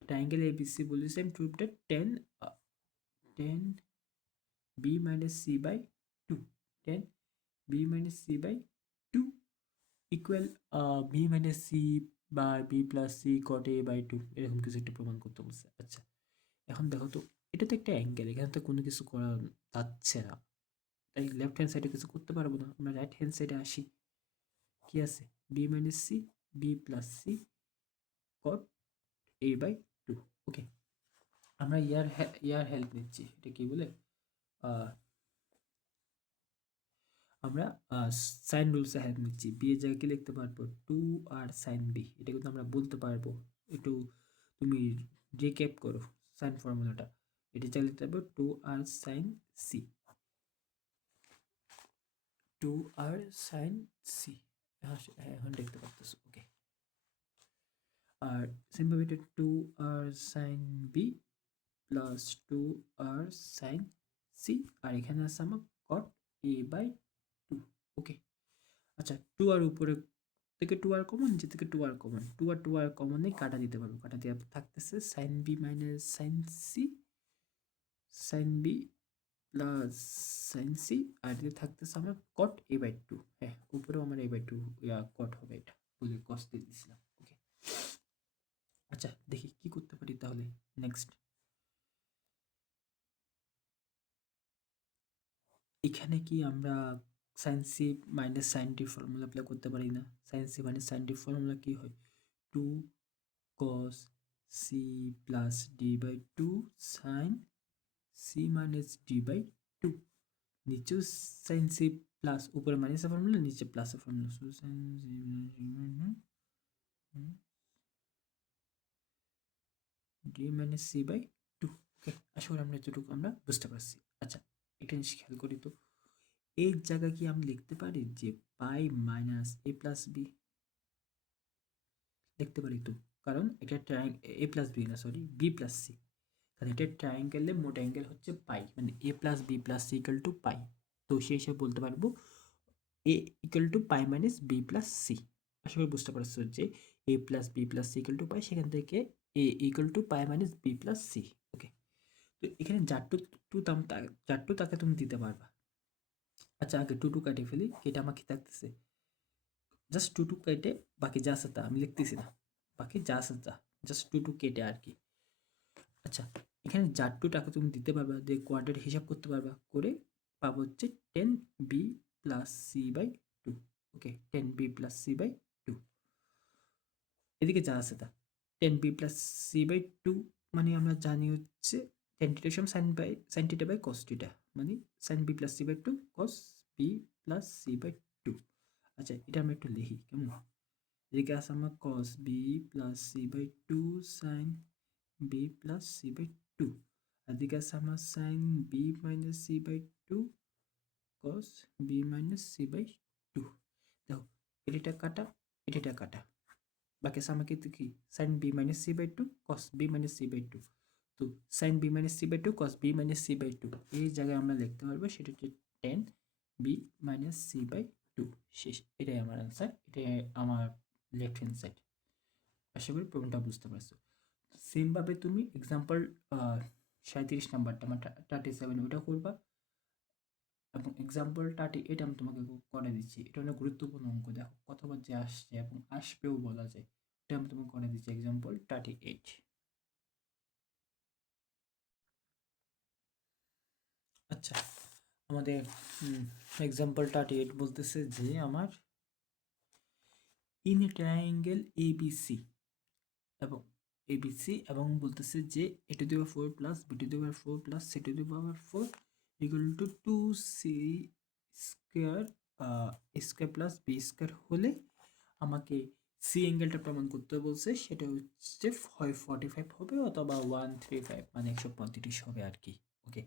ট্রায়াঙ্গেল এবিসি বলেছে আমি prove that 10 B minus C by 2, 10 B minus C by 2 equal B minus C বা B plus C cot A by 2, এরকম কিছু একটা প্রমাণ করতে বলছে। আচ্ছা, এখন দেখো তো এটা তো একটা অ্যাঙ্গেল, এখানে তো কোনো কিছু করা যাচ্ছে না, তাই লেফট হ্যান্ড সাইডে কিছু করতে পারবো না, আমরা রাইট হ্যান্ড সাইডে আসি। কি আছে, b minus c b plus C cot A by 2। Okay, আমরা ইয়ার হেল্প নিচ্ছি, এটা কি বলে, আমরা সাইন রুলসে হেল্প নিচ্ছি। বি এর জায়গায় কি লিখতে পারবো, 2 আর সাইন বি, এটা কিন্তু আমরা বলতে পারবো। একটু তুমি রিক্যাপ করো সাইন ফর্মুলাটা, এটা চাইলে লিখতে পারবো 2 আর সাইন সি, 2 আর সাইন সি, এখন দেখতে পারতেছো। ওকে, আর সিম্পল এটা 2 আর সাইন বি প্লাস 2 আর সাইন সি, আর এখানে আছে আমার কট এ বাই 2। ওকে, আচ্ছা 2 আর উপরে থেকে 2 আর কমন, নিচে থেকে 2 আর কমন, 2 আর কমনে কাটা দিতে পারবো, কাটা দিয়ে থাকতেছে sine B minus sine C, sine B plus sine C, আর এদিকে থাকতেছে আমার কট এ বাই 2। হ্যাঁ, উপরেও আমার এ বাই 2 কট হবে, এটা বলে কস দিয়ে দিয়েছিলাম। ওকে, আচ্ছা দেখি কি করতে পারি তাহলে নেক্সট। এখানে কি আমরা sine c minus sine d formula apply করতে পারি না? Sine c minus sine d formula কি হয়, 2 cos c plus d by 2 sin c minus d by 2, নিচেও sin c প্লাস, উপরে মাইনাসের ফর্মুলা নিচে প্লাসের formula, so sin d minus c by 2। ওকে, আশা করি আমরা এতটুকু আমরা বুঝতে পারছি। আচ্ছা, একটা জিনিস খেয়াল করি তো, এই জায়গা কি আমি লিখতে পারি যে পাই মাইনাস এ প্লাস বি, লিখতে পারি তো, কারণ এটা এ প্লাস বি না, সরি বি প্লাস সি, কারণ এটা ট্রায়াঙ্গেলের মোট অ্যাঙ্গেল হচ্ছে পাই, মানে A plus B plus C equal to pi, তো সেই হিসেবে বলতে পারবো A equal to pi minus B plus C. আশা করি বুঝতে পারছো যে A plus B plus C equal to pi, সেখান থেকে A equal to pi minus B plus C. Okay, তো এখানে যার টু যার টু তাকে তুমি দিতে পারবা। আচ্ছা, আগে টু কাটে ফেলি, এটা আমার কি থাকতেছে, জাস্ট টু কেটে বাকি যা আছে তা আমি লিখতেছি না, বাকি যা আছে তা জাস্ট টু কেটে আর কি। আচ্ছা, এখানে যার টু টাকা তুমি দিতে পারবা, দিয়ে কোয়ার্টার হিসাব করতে পারবা, করে পাবো হচ্ছে 10b plus C by 2। Okay, 10b plus C by 2, এদিকে যা আছে তা 10b প্লাস সি বাই 2, মানে আমরা জানি হচ্ছে টেন থিটা সমান sine theta by cos theta, মানে sine B plus C by two cos B plus C by two. আচ্ছা এটা আমি একটু লিখি কেমন, এদিকে আছে আমার cos B plus C by two sine B plus C by two, আর এদিকে আছে আমার sine B minus C by two cos B minus C by two. দেখো এটা কাটা, এটা কাটা, বাকি আছে আমাকে কি sine B minus C by two cos B minus C by two. তো sine B minus C by two cos B minus C by two এই জায়গায় আমরা লিখতে পারবো সেটা হচ্ছে tan B minus C by two. শেষ, এটাই আমার অ্যান্সার, এটাই আমার লেফট হ্যান্ড সাইড। আশা করি প্রবলেমটা বুঝতে পারছো। সেমভাবে তুমি এক্সাম্পল 37 নাম্বারটা আমার 37 ওটা করবা, এবং এক্সাম্পল 38 আমি তোমাকে করে দিচ্ছি। এটা অনেক গুরুত্বপূর্ণ অঙ্ক, দেখো কতবার যে আসছে এবং আসবেও বলা যায়। এটা আমি তোমাকে করে দিচ্ছি এক্সাম্পল 38। আচ্ছা আমাদের এক্সাম্পল 38 বলতেছে যে আমার ইন এ ট্রায়াঙ্গেল এবিসি এবং এবিসি এবং বলতেছে যে A to the power 4 plus B to the power 4 plus C to the power 4 equal to 2c square square plus B square হলে আমাকে সি অ্যাঙ্গেলটা প্রমাণ করতে বলছে, সেটা হচ্ছে হয় 45 হবে অথবা 135 মানে 135 হবে আর কি। ওকে,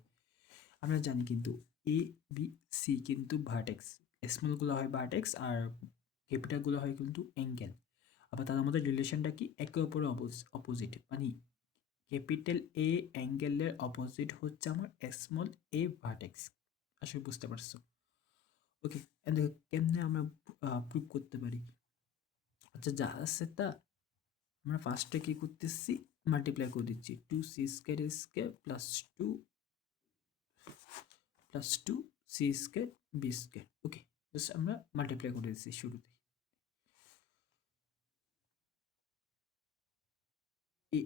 আমরা জানি কিন্তু এ বি সি কিন্তু ভার্টেক্স, স্মলগুলো হয় ভার্টেক্স আর ক্যাপিটালগুলো হয় কিন্তু অ্যাঙ্গেল। আবার তাদের মধ্যে রিলেশনটা কি, একে অপরের অপোজিট, মানে ক্যাপিটাল এ অ্যাঙ্গেলের অপোজিট হচ্ছে আমার স্মল এ ভার্টেক্স। আসলে বুঝতে পারছো? ওকে, কেমনে আমরা প্রুভ করতে পারি? আচ্ছা যা আছে তা আমরা ফার্স্টে কি করতেছি, মাল্টিপ্লাই করে দিচ্ছি, 2c square square plus two C square B square. Okay, just আমরা মাল্টিপ্লাই করে দিচ্ছি শুরুতে।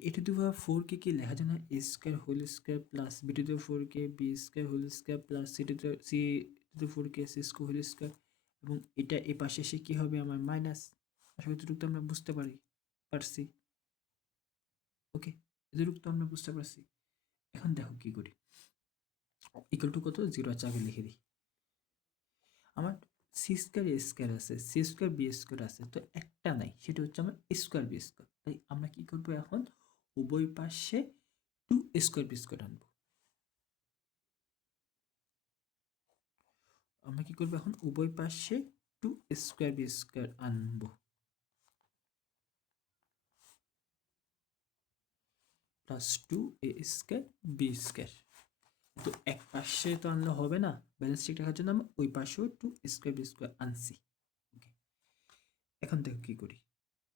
এ টু দি পাওয়ার 4 কে কি লেখা যায় না, A square whole square plus B to the power 4 কে B square whole square plus C to the 4 কে সি স্কয়ার হোল স্কয়ার, এবং এটা এ পাশে এসে কি হবে আমার মাইনাস। আসলে এতটুকু তো আমরা বুঝতে পারছি। ওকে, এতটুকু তো আমরা বুঝতে পারছি। এখন দেখো কি করি, ইকুয়াল টু কত, 0 আছে, আগে লিখে দিই। আমার সি স্কয়ার এ স্কয়ার আছে, সি স্কয়ার বি স্কয়ার আছে, তো একটা নাই, সেটা হচ্ছে আমার স্কয়ার বি স্কয়ার। তাই আমরা কি করব এখন, উভয় পাশে 2 স্কয়ার বি স্কয়ার আনবো। আমরা কি করব এখন, উভয় পাশে 2 স্কয়ার বি স্কয়ার আনবো, প্লাস 2 এ স্কয়ার বি স্কয়ার। তো এক পাশে তো আনলে হবে না, ব্যালেন্স ঠিক রাখার জন্য আমি ওই পাশেও 2 স্কয়ার বি স্কয়ার আনছি। ওকে, এখন দেখো কি করি,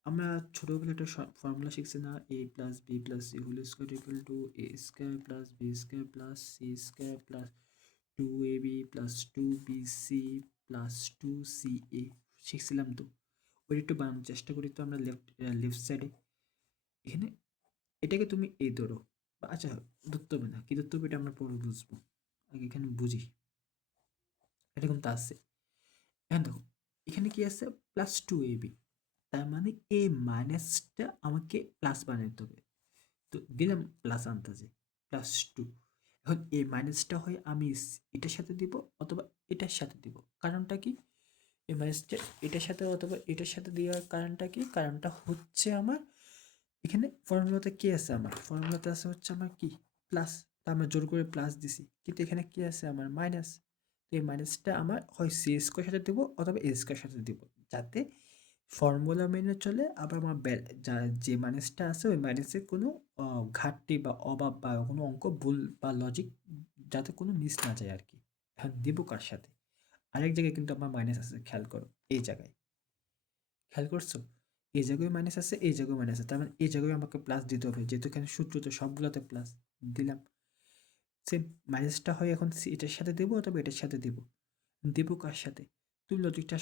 আমরা ছোটবেলায় একটা ফর্মুলা শিখছি না, A plus B plus C whole square equal to A square plus B square plus C square plus 2ab plus 2bc plus 2ca। শিখছিলাম তো, ওই একটু বানানোর চেষ্টা করি তো আমরা লেফট সাইডে। এখানে এটাকে তুমি এই ধরো, আচ্ছা ধরতে হবে না, কি ধরতে হবে এটা আমরা পরে বুঝবো, আগে এখানে বুঝি। এটা কিন্তু আছে, এখন দেখো এখানে কি আছে, প্লাস 2ab, তার মানে এ মাইনাসটা আমাকে প্লাস বানাতে হবে। তো দিলাম প্লাস আনতেছে প্লাস 2। এখন এই মাইনাসটা হয় আমি এটার সাথে দিব অথবা এটার সাথে দিব, কারণটা কি, এই মাইনাসটা এটার সাথে অথবা এটার সাথে দেওয়ার কারণটা কি, কারণটা হচ্ছে আমার এখানে ফর্মুলাতে কি আছে, আমার ফর্মুলাতে আছে হচ্ছে আমার কি প্লাস, তা আমরা জোর করে প্লাস দিছি, কিন্তু এখানে কি আছে আমার মাইনাস। তো এই মাইনাসটা আমার হয় সি স্কোয়ার সাথে দেবো অথবা এ স্কোয়ার সাথে দেবো, যাতে ফর্মুলা মেনে চলে, আবার আমার যে মাইনাসটা আছে ওই মাইনাসের কোনো ঘাটতি বা অভাব বা কোনো অঙ্ক ভুল বা লজিক যাতে কোনো মিস না যায় আর কি। এখন দেবো কার সাথে, আরেক জায়গায় কিন্তু আমার মাইনাস আছে, খেয়াল করো এই জায়গায়, খেয়াল করছো এই জায়গায় মাইনাস আছে, এই জায়গায় মাইনাস আছে, তার মানে এই জায়গায় আমাকে প্লাস দিতে হবে, যেহেতু এখানে সূত্রতে সবগুলোতে প্লাস দিলাম। সেম মাইনাসটা হয় এখন এটার সাথে দেবো অথবা এটার সাথে দেবো, দেবো কার সাথে, তুমি লজিকটা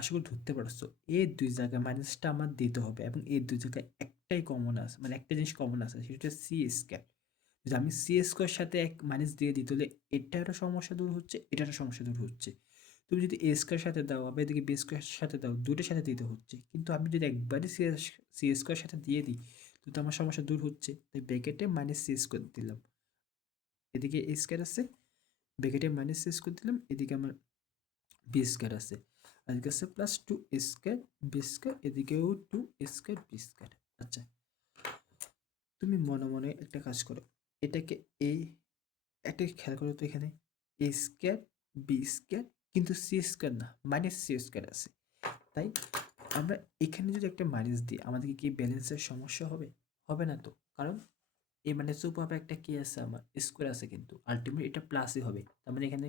আশা করি ধরতে পারছো। এই দুই জায়গায় মাইনাসটা আমার দিতে হবে এবং এই দুই জায়গায় একটাই কমন আছে, মানে একটা জিনিস কমন আছে, সেটা হচ্ছে সি স্কয়ার। যদি আমি সি স্কয়ার সাথে এক মাইনাস দিয়ে দিই তাহলে এটারও সমস্যা দূর হচ্ছে, এটারও সমস্যা দূর হচ্ছে। তুমি যদি এ স্কয়ার সাথে দাও আবার এদিকে বি স্কয়ার সাথে দাও, দুটোর সাথে দিতে হচ্ছে, কিন্তু আমি যদি একবারই সি স্কয়ার সাথে দিয়ে দিই তো আমার সমস্যা দূর হচ্ছে, তাই ব্র্যাকেটে মাইনাস সি স্কয়ার দিলাম, এদিকে এ স্কয়ার আছে, ব্র্যাকেটে মাইনাস সি স্কোয়ার দিলাম, এদিকে আমার বি স্কোয়ার আছে, এদিকে আছে প্লাস 2 স্কোয়ার বি স্কোয়ার, এদিকেও 2 স্কোয়ার বি স্কোয়ার। আচ্ছা, তুমি মনে মনে একটা কাজ করো, এটাকে একটা খেয়াল করো তো, এখানে এ স্কোয়ার বি স্কোয়ার কিন্তু সি স্কোয়ার না, মাইনাস সি স্কোয়ার আছে। তাই আমরা এখানে যদি একটা মাইনাস দিই, আমাদের কি ব্যালেন্সের সমস্যা হবে? হবে না তো, কারণ এই মাইনাস উপরে একটা কি আছে, আমার স্কোয়ার আছে, কিন্তু আলটিমেট এটা প্লাসই হবে। তার মানে এখানে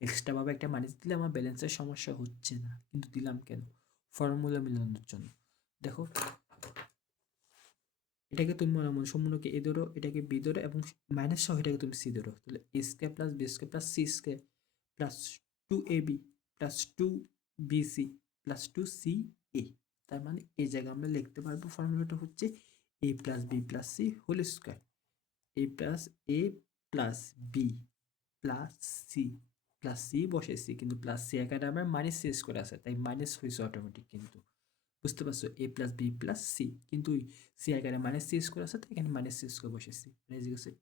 এক্সট্রা ভাবে একটা মাইনাস দিলে আমার ব্যালেন্সের সমস্যা হচ্ছে না, কিন্তু দিলাম কেন? ফর্মুলা মিলানোর জন্য। দেখো, এটাকে তুমি মনে মনে সম্পূর্ণকে এ ধরো, এটাকে বি ধরো, এবং মাইনাস সহ এটাকে তুমি সি ধরো, তাহলে A square plus B square plus C square plus 2ab plus 2bc plus 2ca। তার মানে এই জায়গায় আমরা লিখতে পারবো ফর্মুলাটা হচ্ছে a plus B plus C whole square, a plus a plus B plus c plus c বসেছি, কিন্তু প্লাস সি আকারে আমার মাইনাস সি স্কোয়ার আছে, তাই মাইনাস হয়েছে অটোমেটিক। কিন্তু বুঝতে পারছো, এ প্লাস বি প্লাস সি, কিন্তু সি আকারে মাইনাস সি স্কোয়ার আছে, তাই এখানে মাইনাস সি স্কোয়ার বসেছি,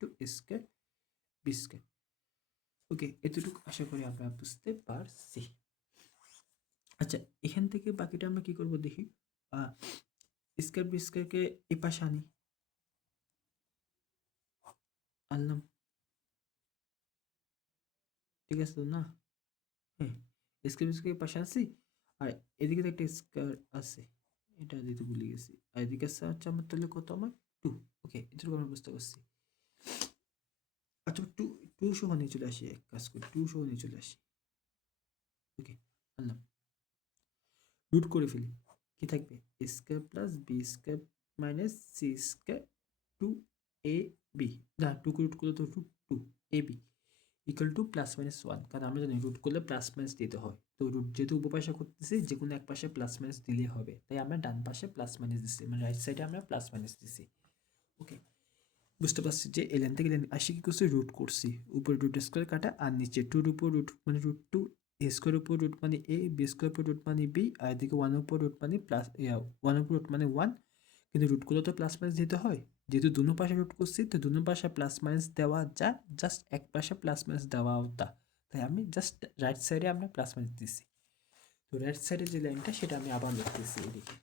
টু স্কোয়ার বি স্কোয়ার। ওকে, এতটুকু আশা করি আমরা বুঝতে পারছি। আচ্ছা, এখান থেকে বাকিটা আমরা কি করব দেখি। স্কোয়ার বি স্কোয়ারকে এ পাশে আনি, আনলাম, ঠিক আছে তো না? হ্যাঁ, স্কোয়ার বি স্কোয়ার পাশে আনছি, আর এদিকে তো একটা স্কোয়ার আছে, এটা দিতে ভুলে গেছি, আর এদিকে আছে হচ্ছে আমার, তাহলে কত আমার 2। ওকে, এটুকু আমরা বুঝতে পারছি। আচ্ছা, টু সহ নিয়ে চলে আসি, এক কাজ করি, 2 সহ নিয়ে চলে আসি। ওকে, আনলাম, রুট করে ফেলি, কি থাকবে? A square plus B square minus C square 2ab, না 2 রুট করলে তো root 2ab equal to plus minus 1, কারণ আমরা জানি রুট করলে প্লাস মাইনাস দিতে হয়, তো রুট যেহেতু উপপাশে করতেছি, যে কোনো এক পাশে প্লাস মাইনাস দিলেই হবে, তাই আমরা ডান পাশে প্লাস মাইনাস দিচ্ছি, মানে রাইট সাইডে আমরা প্লাস মাইনাস দিচ্ছি। ওকে, বুঝতে পারছি যে এলেন থেকে এলেন আসি কি করছি, রুট করছি, উপরে রুট স্কোয়ার কাটা, আর নিচে টুর উপর রুট মানে √2, এ স্কোয়ার উপর রুট মানে এ, বি স্কোয়ার উপর রুট মানে বি, আর এদিকে ওয়ান উপর রুট মানে প্লাস, ওয়ান উপর রুট মানে 1, কিন্তু রুটগুলো তো প্লাস মাইনাস দিতে হয়, যেহেতু দুনো পাশে রুট করছি, তো দুনো পাশে প্লাস মাইনাস দেওয়া যা, জাস্ট এক পাশে প্লাস মাইনাস দেওয়াও তা, তাই আমি জাস্ট রাইট সাইডে আমরা প্লাস মাইনাস দিচ্ছি। তো রাইট সাইডে যে লাইনটা, সেটা আমি আবার লিখতেছি এদিকে।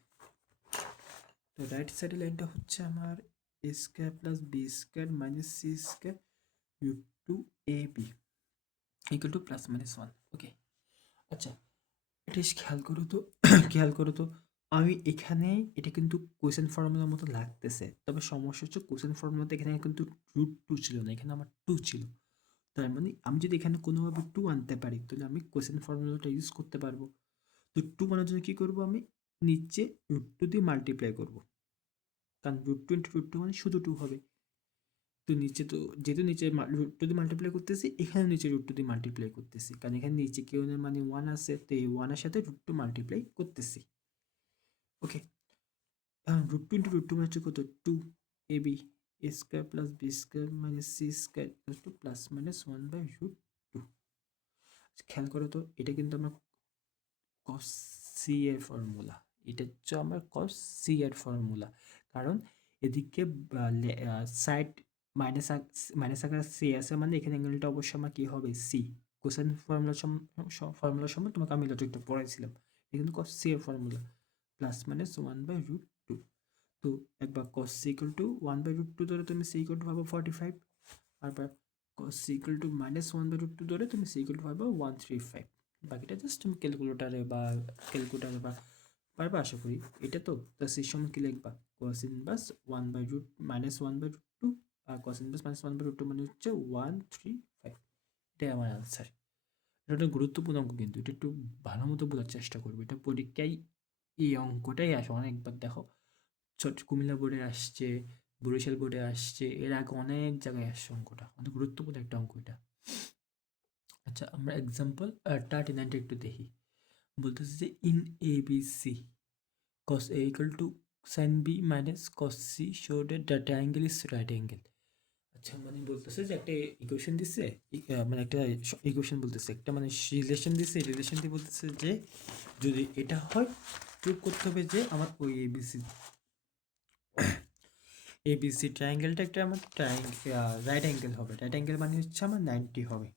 তো রাইট সাইডের লাইনটা হচ্ছে আমার A square plus B square minus C square √2ab equal to plus minus 1। Okay, আচ্ছা, এটা খেয়াল করো তো, খেয়াল করো তো, আমি এখানে এটা কিন্তু কোয়েশ্চেন ফর্মুলার মতো লাগতেছে, তবে সমস্যা হচ্ছে কোয়েশ্চেন ফর্মুলাতে এখানে কিন্তু √2 ছিল না, এখানে আমার 2 ছিল। তার মানে আমি যদি এখানে কোনোভাবে 2 আনতে পারি, তাহলে আমি কোয়েশ্চেন ফর্মুলাটা ইউজ করতে পারবো। তো 2 আনার জন্য কী করবো, আমি নিচে √2 দিয়ে মাল্টিপ্লাই করবো, কারণ √2 ইন্টু √2 মানে শুধু 2 হবে। তো নিচে তো যেহেতু নিচে √2 দিয়ে মাল্টিপ্লাই করতেছি, এখানে নিচে √2 দিয়ে মাল্টিপ্লাই করতেছি, কারণ এখানে নিচে কেউ না মানে 1 আছে, তো এই 1 এর সাথে √2 মাল্টিপ্লাই করতেছি। ওকে, √2 ইন্টু √2 মানে হচ্ছে কত, 2ab a square plus B square minus C square equal to plus minus 1/√2। খেয়াল করো তো, এটা কিন্তু আমার cos c এর ফর্মুলা, এটা হচ্ছে আমার cos c এর ফর্মুলা, কারণ এদিকে সাইড মাইনাস মাইনাস আকার সি আছে, মানে এখানে অ্যাঙ্গেলটা অবশ্যই আমার কি হবে, সি। কোসাইন ফর্মুলার সময় তোমাকে আমি লজিকটা পড়াইছিলাম, এটা কিন্তু cos c এর ফর্মুলা, প্লাস মাইনাস 1/√2। তো একবার cos c ইকুয়াল টু 1/√2 ধরে তুমি c ইকুয়াল টু পাবো 45, আর cos c equal two minus 1/√2 ধরে তুমি c ইকুয়াল টু পাবো 135। বাকিটা জাস্ট তুমি ক্যালকুলেটারে বা পারবা আশা করি। এটা তো সি সমান কি লিখবা, cos ইনভার্স 1/√, মাইনাস 1/√2, আর cos ইনভার্স মাইনাস 1/√2 মানে হচ্ছে 135। এটাই আমার আনসার। এটা একটা গুরুত্বপূর্ণ অঙ্ক, কিন্তু এটা একটু ভালো মতো বোঝার চেষ্টা করবে, এটা পরীক্ষায় এই অঙ্কটাই আসে অনেকবার। দেখো, ছোট কুমিল্লা বোর্ডে আসছে, বরিশাল বোর্ডে আসছে, এর আগে অনেক জায়গায় আসছে অঙ্কটা, অনেক গুরুত্বপূর্ণ একটা অঙ্ক এটা। আচ্ছা, আমরা এক্সাম্পল 39টা একটু দেখি। বলতেছে যে in a B c cos a equal to sin b minus cos c show that the triangle is right angle। আচ্ছা, মানে বলতেছে যে একটা ইকুয়েশন দিচ্ছে, মানে একটা ইকুয়েশন বলতেছে, একটা মানে রিলেশন দিচ্ছে, রিলেশন দিয়ে বলতেছে যে যদি এটা হয়, প্রুভ করতে হবে যে আমার ওই এবিসি ট্রায়াঙ্গেলটা একটা আমার রাইট অ্যাঙ্গেল হবে, রাইট অ্যাঙ্গেল মানে হচ্ছে আমার 90 হবে।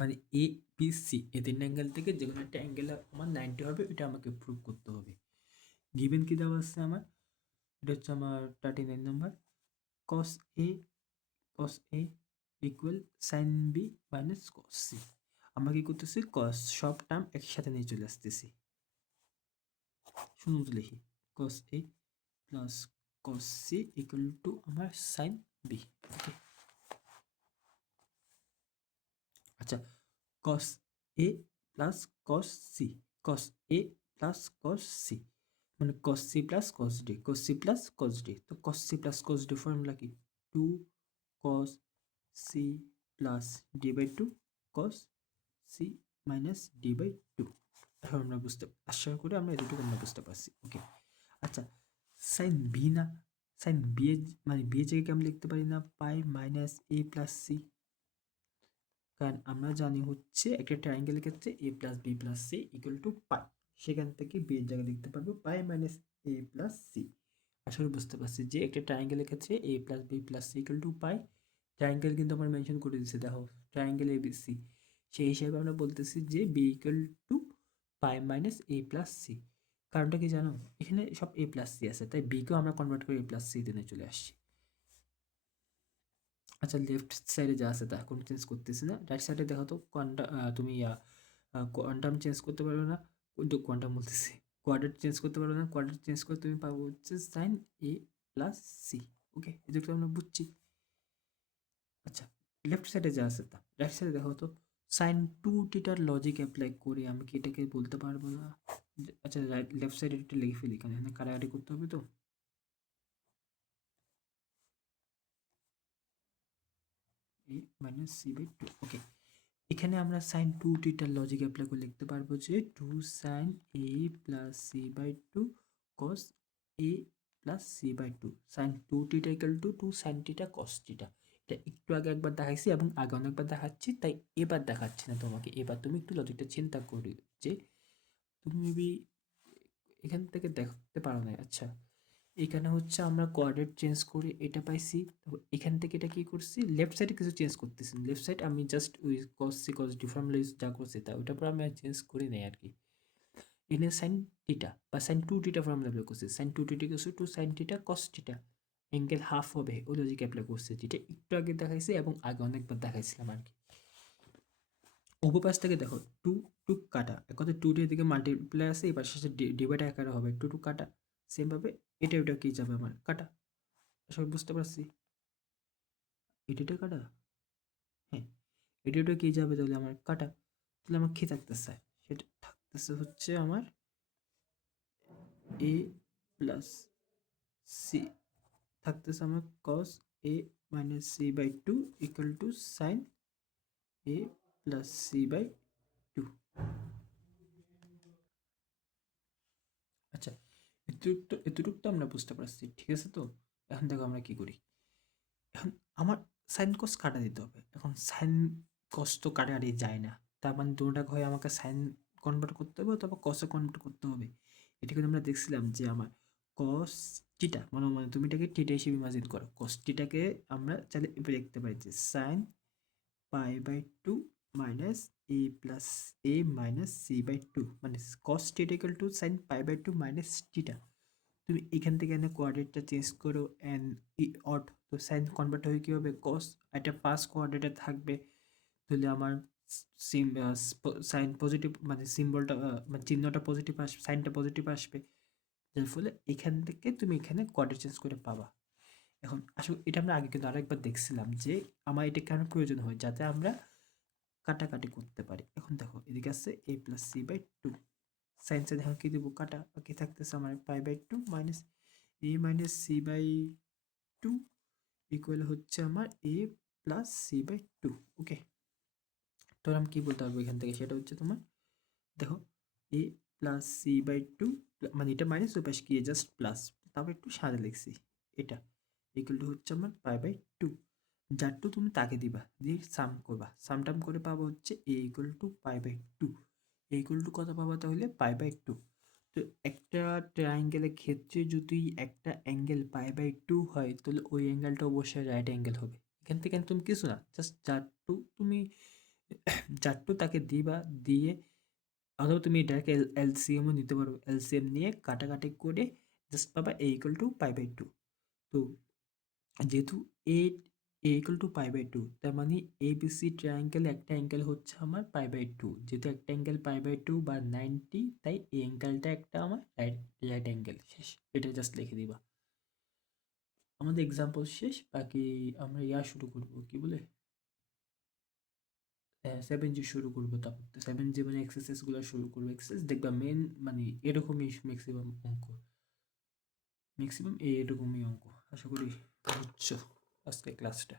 মানে এ বি সি এই তিনটা অ্যাঙ্গেল থেকে যে কোনো একটা অ্যাঙ্গেল আমার 90 হবে, এটা আমাকে প্রুভ করতে হবে। গিভেন কি দেওয়া আছে আমার, এটা হচ্ছে আমার 39 number, cos a cos a equal sin b minus cos c। আমরা কি করতেছি, cos সব টার্ম একসাথে নিয়ে চলে আসতেছি। শুনুন তো লিখি, cos a plus cos c equal to আমার sin b। ওকে, আচ্ছা, cos a plus cos c, cos a plus cos c মানে cos c plus cos d, cos c plus cos d। তো cos c plus cos d formula কি, 2 cos c plus d by 2 cos c minus d by 2। এখন আমরা আশা করি আমরা এতটুকু আমরা বুঝতে পারছি। ওকে, আচ্ছা, সাইন বি না, সাইন বি এর মানে বি এর জায়গায় আমি লিখতে পারি না পাই মাইনাস এ প্লাস সি, কারণ আমরা জানি হচ্ছে একটা ট্রায়াঙ্গেলের ক্ষেত্রে A plus B plus C equal to pi, সেখান থেকে বি এর জায়গায় লিখতে পারবো পাই মাইনাস এ প্লাস সি। আসলে বুঝতে পারছি যে একটা ট্রায়াঙ্গেলের ক্ষেত্রে A plus B plus C equal to pi. Triangle কিন্তু আমার মেনশন করে দিচ্ছে, দেখো ট্রায়াঙ্গেল এ বি সি, সেই হিসাবে আমরা বলতেছি যে b equal to pi minus A plus c. কারণটা কি জানো, এখানে সব এ প্লাস সি আছে, তাই বিকেও আমরা কনভার্ট করে এ প্লাস সি দিনে চলে আসছি। আচ্ছা, লেফট সাইডে যা আছে তা কোনো চেঞ্জ করতেছি না, রাইট সাইডে দেখো তো তুমি কোয়ান্টাম চেঞ্জ করতে পারবে না, কোয়ান্টাম বলতেছি, কোয়াড্রেট চেঞ্জ করতে পারবে না, কোয়াড্রেট চেঞ্জ করে তুমি পাবো হচ্ছে সাইন এ প্লাস সি। ওকে, এদিকে আমরা বুঝছি। আচ্ছা, লেফট সাইডে যা আছে তা রাইট সাইডে দেখো তো, সাইন টু টিটার লজিক অ্যাপ্লাই করে আমি কি এটাকে বলতে পারবো না? আচ্ছা, রাইট লেফট সাইডে একটু লিখে ফেলি, কারণ এখানে কাটাকাটি করতে হবে তো। A minus C by two. Okay, এখানে আমরা সাইন টু টিটার লজিক অ্যাপ্লাই করে লিখতে পারবো যে two sine A plus C by two cos A plus C by two, sine two theta equal to two sine theta cos টিটা। এটা একটু আগে একবার দেখাইছি এবং আগে অনেকবার দেখাচ্ছি, তাই এবার দেখাচ্ছি না তোমাকে। এবার তুমি একটু লজিকটা চিন্তা করি যে তুমি মেবি এখান থেকে দেখতে পারো না। আচ্ছা, এখানে হচ্ছে আমরা কোঅর্ডিনেট চেঞ্জ করে এটা পাইছি, তো এখান থেকে এটা কি করছি, লেফট সাইডে কিছু চেঞ্জ করতেছি, লেফট সাইড আমি জাস্ট ওই কস সি কস ডি ফর্মুলা ইউজ যা করছি তা ওইটার পর আমি আর চেঞ্জ করি নাই আর কি। এখানে সাইন টিটা বা সাইন টু টিটা ফর্মুলা অ্যাপ্লাই করছি, সাইন টু টিটা করছি টু সাইন টিটা কস টিটা, অ্যাঙ্গেল হাফ হবে ওই লজিক অ্যাপ্লাই করছি, যেটা একটু আগে দেখাইছি এবং আগে অনেকবার দেখাইছিলাম আর কি। উপপাশ থেকে দেখো, টু টু কাটা, এক কথা টু টি এদিকে মাল্টিপ্লাই আছে, এই পাশে ডিভাইড আকারে হবে, টু টু কাটা, সেমভাবে এটা ওটা কি যাবে আমার কাটা। সবাই বুঝতে পারছি, এটা কাটা, হ্যাঁ, এটা কি যাবে তাহলে আমার কাটা, তাহলে আমার কি থাকতেছে, সেটা থাকতেছে হচ্ছে আমার এ প্লাস সি, থাকতেছে আমার cos A minus C by two equal to sine A plus C by two. আচ্ছা, এতটুকু তো আমরা বুঝতে পারছি, ঠিক আছে। তো এখন দেখো আমরা কি করি, এখন আমার সাইন কস কাটা দিতে হবে, এখন সাইন কস তো কাটাকাটি যায় না, তার মানে দুটা হয় আমাকে সাইন কনভার্ট করতে হবে অথবা কসে কনভার্ট করতে হবে। এটা কিন্তু আমরা দেখছিলাম যে আমার কস টিটা মনে মানে তুমি এটাকে টিটা হিসেবে ইমাজিন করো, কস টিটাকে আমরা চাইলে এভাবে লিখতে পারি যে sine pi by two minus A plus A minus C by two, মানে cos theta equal to sine pi by two minus theta. তুমি এখান থেকে এনে কোঅর্ডিনেটটা চেঞ্জ করো এন ই অড, তো সাইন কনভার্ট হয়ে কী হবে কস, একটা ফার্স্ট কোঅর্ডিনেটে থাকবে, তাহলে আমার সিম সাইন পজিটিভ মানে সিম্বলটা মানে চিহ্নটা পজিটিভ আসবে, সাইনটা পজিটিভ আসবে, যার ফলে এখান থেকে তুমি এখানে কোঅর্ডিনেট চেঞ্জ করে পাবা। এখন আসলে এটা আমরা আগে কিন্তু আরেকবার দেখছিলাম যে আমার এটা কেন প্রয়োজন হয়, যাতে আমরা কাটাকাটি করতে পারি। এখন দেখো এদিকে আছে A plus C by two, sine sine এখন কি দেবো কাটা, বাকি থাকতেছে আমার pi by two minus A minus C by two equal হচ্ছে আমার A plus C by two. Okay, তো আমি কি বলতে পারবো এখান থেকে, সেটা হচ্ছে তোমার দেখো এ প্লাস সি বাই টু, মানে এটা মাইনাস ওই পাশে কি জাস্ট প্লাস, তারপর একটু সাদা লিখছি, এটা ইকুয়াল টু হচ্ছে আমার পাই বাই টু, যার টু তুমি তাকে দিবা, দিয়ে সাম করবা, সাম টাম করে পাবো হচ্ছে A equal to pi by two, A equal to কত পাবা তাহলে পাই বাই টু। তো একটা ট্রায়াঙ্গেলের ক্ষেত্রে যদি একটা অ্যাঙ্গেল পাই বাই টু হয়, তাহলে ওই অ্যাঙ্গেলটা অবশ্যই রাইট অ্যাঙ্গেল হবে। এখান থেকে তুমি কিছু না, জাস্ট যার টু তুমি চারটু তাকে দিবা, দিয়ে অথবা তুমি এটাকে এলসিএমও নিতে পারো, এলসিএম নিয়ে কাটাকাটি করে জাস্ট পাবা a equal to pi by two. তো যেহেতু A equal to pi by two, তার মানে এবিসি ট্রায়াঙ্গেল একটা অ্যাঙ্গেল হচ্ছে আমার পাই বাই টু, যেহেতু একটা অ্যাঙ্গেল পাই বাই টু বা 90, তাই এই অ্যাঙ্গেলটা একটা আমার রাইট রাইট অ্যাঙ্গেল। শেষ, এটা জাস্ট লিখে দিবা। আমাদের এক্সাম্পল শেষ, বাকি আমরা শুরু করবো কি বলে 7G শুরু করবো। তারপর 7G মানে এক্সারসাইজগুলো শুরু করবো। এক্সারসাইজ দেখবা মেন মানে এরকমই ম্যাক্সিমাম অঙ্ক, ম্যাক্সিমাম এরকমই অঙ্ক। আশা করি বুঝছো আজকে ক্লাসটা।